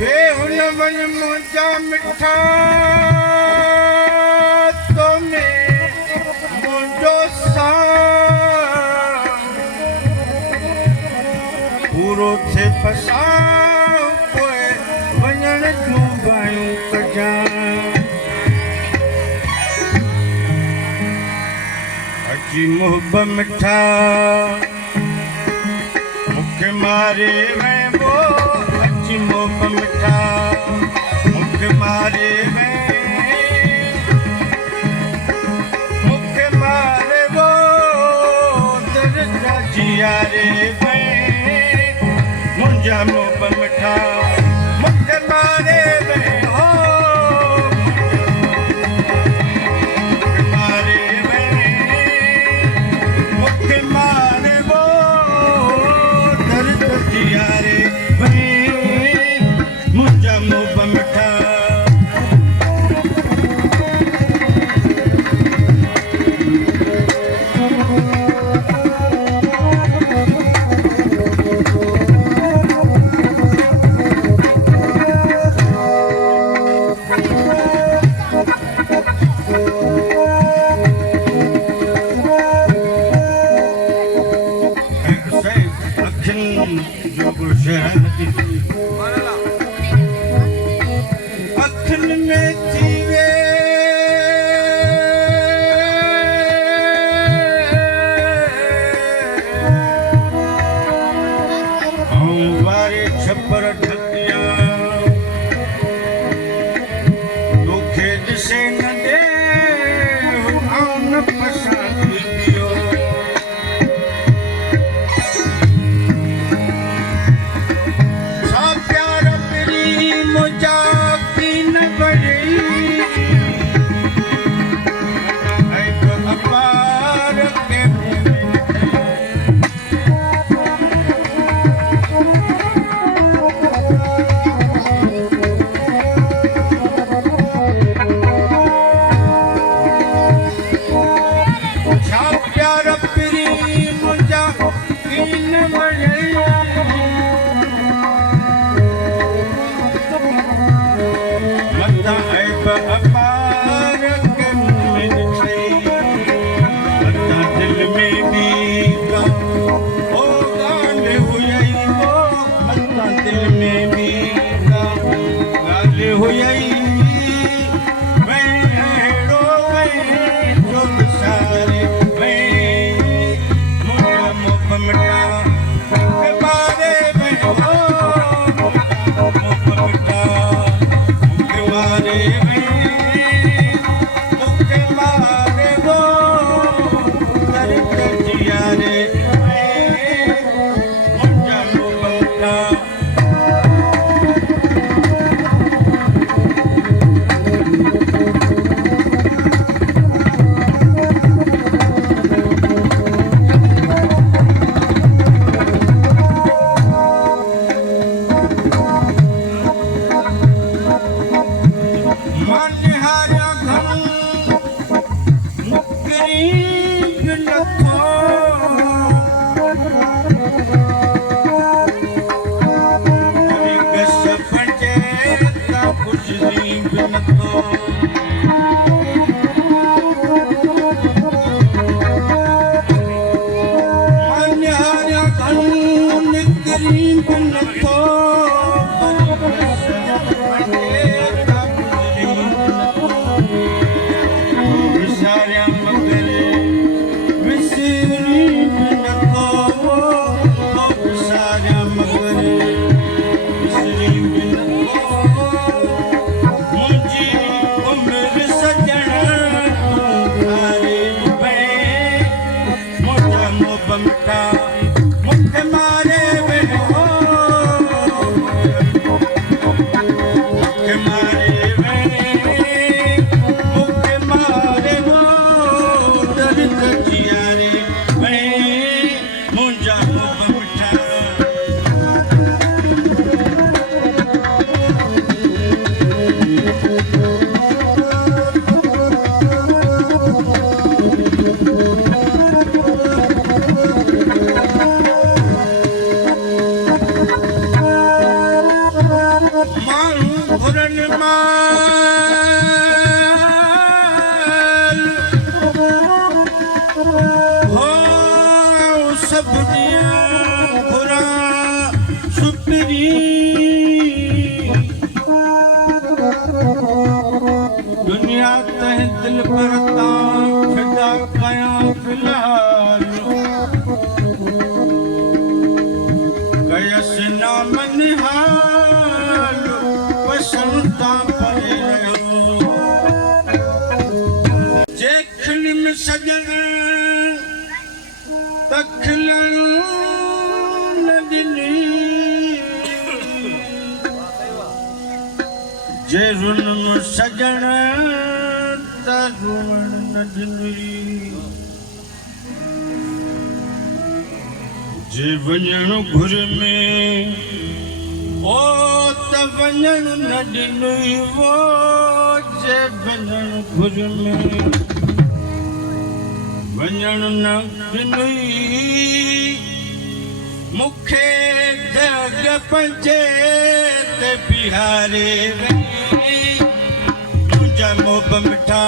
बेहुन वन मुंहिंजा मिठा तो में मुंहिंजो सां पूरो थिए फसां पोइ वञण जूं बायूं कजां अची मुहब मिठा मूंखे मारे वेंबो अची मुहब मिठा मूंखे मारे मूंखे मारे वो दर्जा जियारे मुंहिंजा मुहब मिठा मूंखे मारे हो मूंखे मारे मूंखे मारे वो दर्जा जियारे मुंहिंजा मुहब मिठा अखियुनि में थी वे ऐं वारे छपर ठकिया तोखे ॾिसे न ॾे ऐं न पसंदि थियो माण्हू घुरनि माल हो सभु ॾींहं घुरां सुपिरी दुनिया तंहिं दिल पर तां फिदा कयां फ़िलहाल कयसि नाम निहाल पसंदा परे रहियो जे खिल में सजण त खिलण न ॾिनी जे रुन में सजण त रुअण न ॾिनी जे वञण घुर में ओ त वञण न ॾिनुई वो जे वञण घुर में वञण न ॾिनुई मूंखे जग पंजे ते बिहारे वई तुंहिंजा मोब मिठा